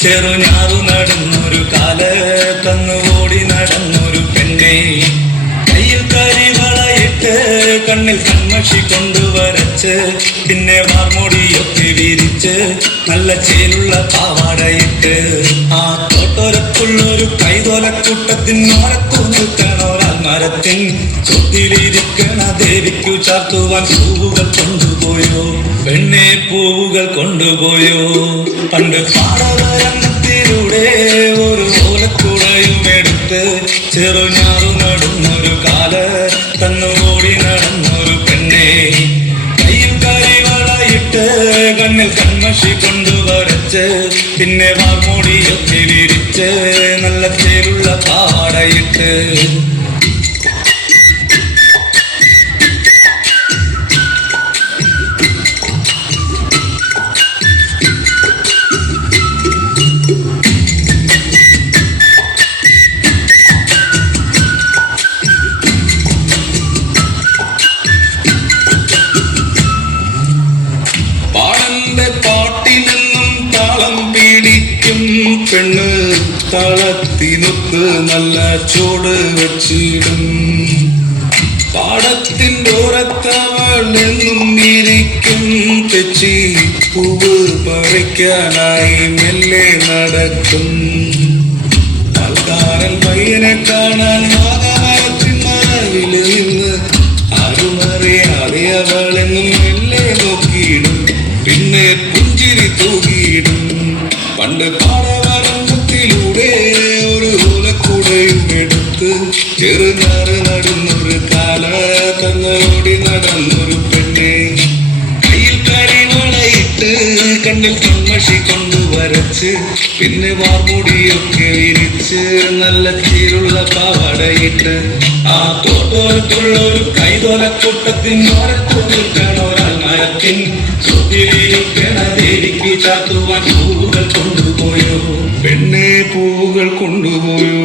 ചെറുഞാറു നടന്നൊരു കാല് തന്നുകൂടി നടന്നൊരു പെണ്ണെ കയ്യിൽ കരിവളയിട്ട് കണ്ണിൽ കൺമഷി കൊണ്ടുവരച്ച് പിന്നെ വാർമൊടിയൊക്കെ വിരിച്ച് നല്ല ചേലുള്ള പാവാടയിട്ട് ആ തോട്ടോരത്തുള്ളൊരു കൈതോലക്കൂട്ടത്തിനോരത്തു നിൽക്കണോരാൽ മരത്തിൻ ചൊട്ടിലിരിക്കണ ദേവിക്കു ചാർത്തുവാൻ പൂവുകൾ കൊണ്ടുപോയോ പെണ്ണെ പൂവുകൾ കൊണ്ടുപോയോ പണ്ട് പാടവരങ്ങത്തിലൂടെ ഒരു ഓലക്കുടയും എടുത്ത് ചെറുഞാറു നടന്നൊരു കാല് തന്നുകൂടി നടന്നൊരു പെണ്ണെ കയ്യിൽ കരിവളയിട്ട് കണ്ണിൽ കൺമഷി കൊണ്ടുവരച്ച് പിന്നെ വാർമൂടിയൊക്കെ വിരിച്ച് നല്ല ചേലുള്ള പാടയിട്ട് പാട്ടിലെന്നും താളം പിടിക്കും പെണ്ണ് താളത്തിനൊത്ത് നല്ല ചോട് വച്ചിടും പാടത്തിൻ്റെ ഓരത്തവളെന്നും ഇരിക്കും തെച്ചി പൂവ് പറിക്കാനായി മെല്ലെ നടക്കും ആൾക്കാരൻ പയ്യനെ കാണാൻ മാതാമരത്തിൻ മറവിൽ നിന്ന് ആരുമറിയാതെ അവളെന്നും മെല്ലെ നോക്കിയിടും പിന്നെ പുഞ്ചിരി തൂകിയിടും പണ്ട് പാടവരമ്പത്തിലൂടെ ഒരു ഓലക്കൂടയും എടുത്ത് ചെറുനാറ് നടന്നൊരു കാല തങ്ങളോടി നടന്നൊരു പെണ്ണെ കയ്യിൽ കരിവളയിട്ട് കണ്ണിൽ കൺമഷി കൊണ്ടുവരച്ച് പിന്നെ വാർമുടിയൊക്കെ വിരിച്ച് നല്ല ചീരുള്ള പാവാടയിട്ട് ആ തോട്ടോരത്തുള്ളൊരു കൈതോലക്കൂട്ടത്തിനോരത്തു നിൽക്കണോരാൽ മരത്തിൻ ചൊട്ടിലിരിക്കണ ദേവിക്ക് ചാത്തുവാൻ പൂവുകൾ കൊണ്ടുപോയോ പെണ്ണെ പൂവുകൾ കൊണ്ടുപോയോ